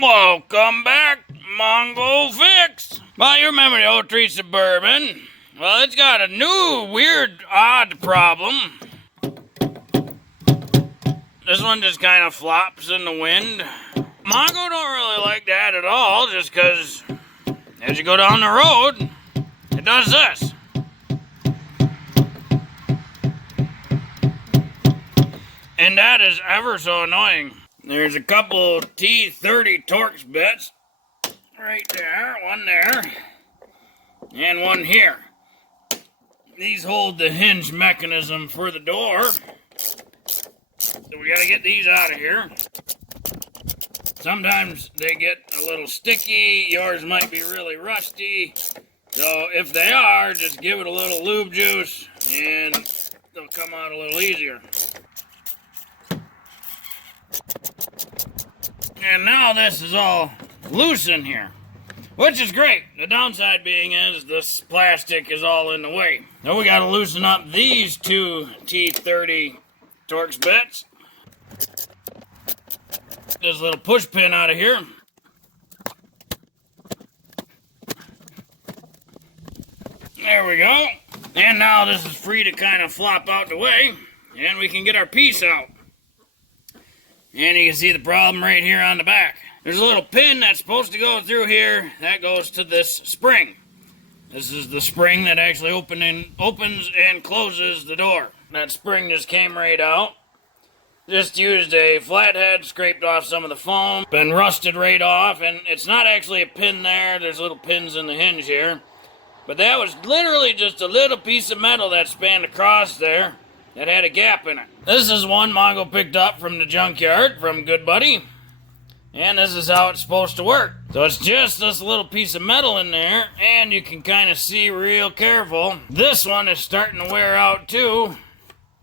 Welcome back, Mongo Fix. Well, you remember the old Chevy Suburban? Well, it's got a new, weird, odd problem. This one just kind of flops in the wind. Mongo don't really like that at all, just because as you go down the road, it does this. And that is ever so annoying. There's a couple T30 Torx bits right there, one there, and one here. These hold the hinge mechanism for the door. So we gotta get these out of here. Sometimes they get a little sticky, yours might be really rusty. So if they are, just give it a little lube juice and they'll come out a little easier. And now this is all loose in here, which is great. The downside being is this plastic is all in the way. Now we got to loosen up these two T30 Torx bits. This little push pin out of here. There we go. And now this is free to kind of flop out the way, and we can get our piece out. And you can see the problem right here on the back. There's a little pin that's supposed to go through here. That goes to this spring. This is the spring that actually opens and closes the door. That spring just came right out. Just used a flathead, scraped off some of the foam. Been rusted right off, and it's not actually a pin there. There's little pins in the hinge here. But that was literally just a little piece of metal that spanned across there that had a gap in it. This is one Mongo picked up from the junkyard from Good Buddy. And this is how it's supposed to work. So it's just this little piece of metal in there, and you can kind of see real careful. This one is starting to wear out too,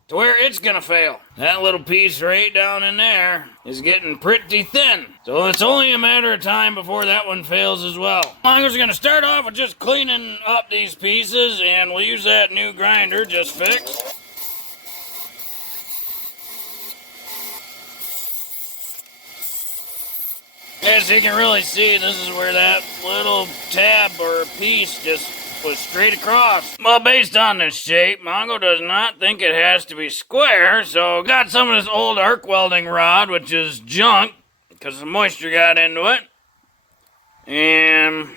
to where it's gonna fail. That little piece right down in there is getting pretty thin. So it's only a matter of time before that one fails as well. Mongo's gonna start off with just cleaning up these pieces, and we'll use that new grinder just fixed. As you can really see, this is where that little tab or piece just was straight across. Well, based on this shape, Mongo does not think it has to be square, so got some of this old arc welding rod, which is junk, because the moisture got into it. And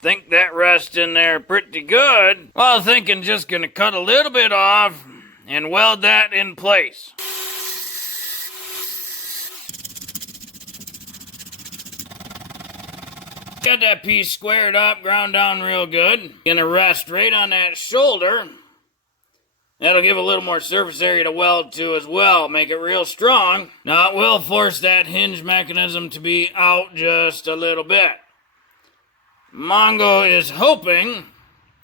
think that rests in there pretty good. Well, thinking just gonna cut a little bit off and weld that in place. Got that piece squared up, ground down real good. Gonna rest right on that shoulder. That'll give a little more surface area to weld to as well, make it real strong. Now it will force that hinge mechanism to be out just a little bit. Mongo is hoping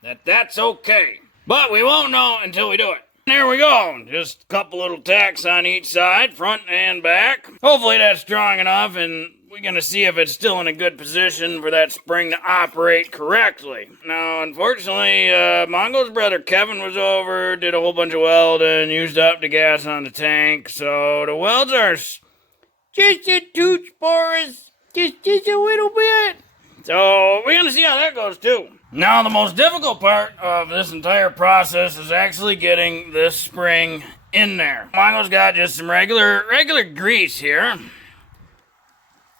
that that's okay. But we won't know until we do it. There we go, just a couple little tacks on each side, front and back. Hopefully that's strong enough, and we're going to see if it's still in a good position for that spring to operate correctly. Now, unfortunately, Mongo's brother Kevin was over, did a whole bunch of welding, used up the gas on the tank, so the welds are just a tooch for us, just a little bit. So we're going to see how that goes too. Now, the most difficult part of this entire process is actually getting this spring in there. Mongo's got just some regular grease here.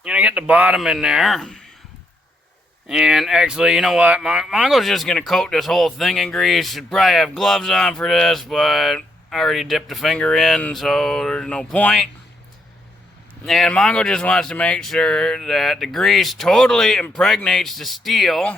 Gonna get the bottom in there. And actually, you know what? Mongo's just gonna coat this whole thing in grease. Should probably have gloves on for this, but I already dipped a finger in, so there's no point. And Mongo just wants to make sure that the grease totally impregnates the steel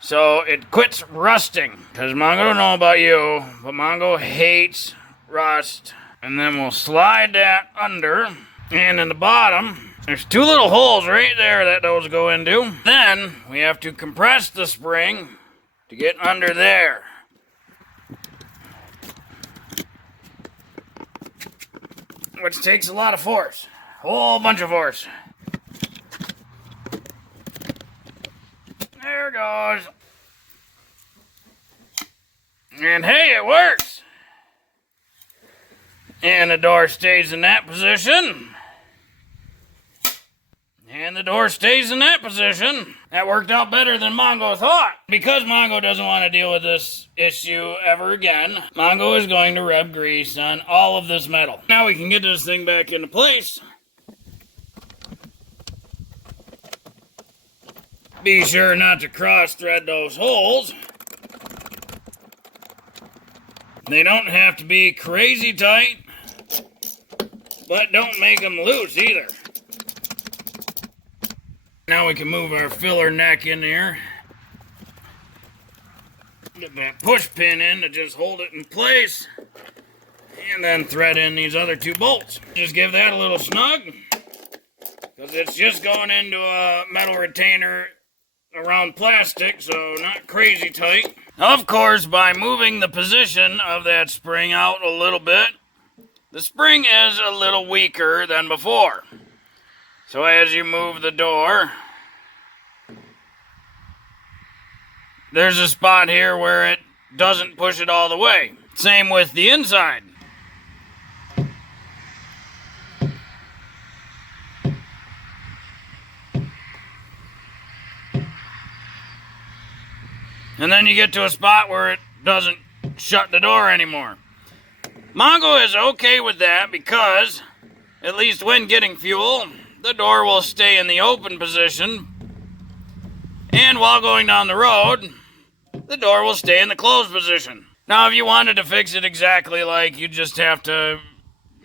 so it quits rusting. Because Mongo don't know about you, but Mongo hates rust. And then we'll slide that under. And in the bottom, there's two little holes right there that those go into. Then we have to compress the spring to get under there. Which takes a lot of force. A whole bunch of force. There it goes. And hey, it works. And the door stays in that position. And the door stays in that position. That worked out better than Mongo thought. Because Mongo doesn't want to deal with this issue ever again, Mongo is going to rub grease on all of this metal. Now we can get this thing back into place. Be sure not to cross-thread those holes. They don't have to be crazy tight, but don't make them loose either. Now we can move our filler neck in here. Get that push pin in to just hold it in place. And then thread in these other 2 bolts. Just give that a little snug, because it's just going into a metal retainer around plastic, so not crazy tight. Of course, by moving the position of that spring out a little bit, the spring is a little weaker than before. So as you move the door, there's a spot here where it doesn't push it all the way. Same with the inside. And then you get to a spot where it doesn't shut the door anymore. Mongo is okay with that because, at least when getting fuel, the door will stay in the open position. And while going down the road, the door will stay in the closed position. Now, if you wanted to fix it exactly like, you just have to,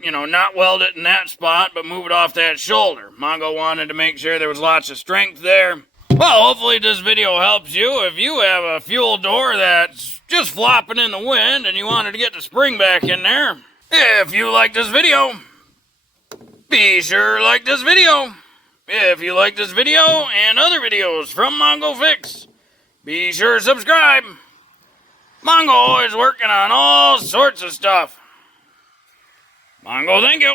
not weld it in that spot, but move it off that shoulder. Mongo wanted to make sure there was lots of strength there. Well, hopefully this video helps you. If you have a fuel door that's just flopping in the wind and you wanted to get the spring back in there, if you like this video, be sure to like this video. If you like this video and other videos from Mongo Fix, be sure to subscribe. Mongo is working on all sorts of stuff. Mongo, thank you.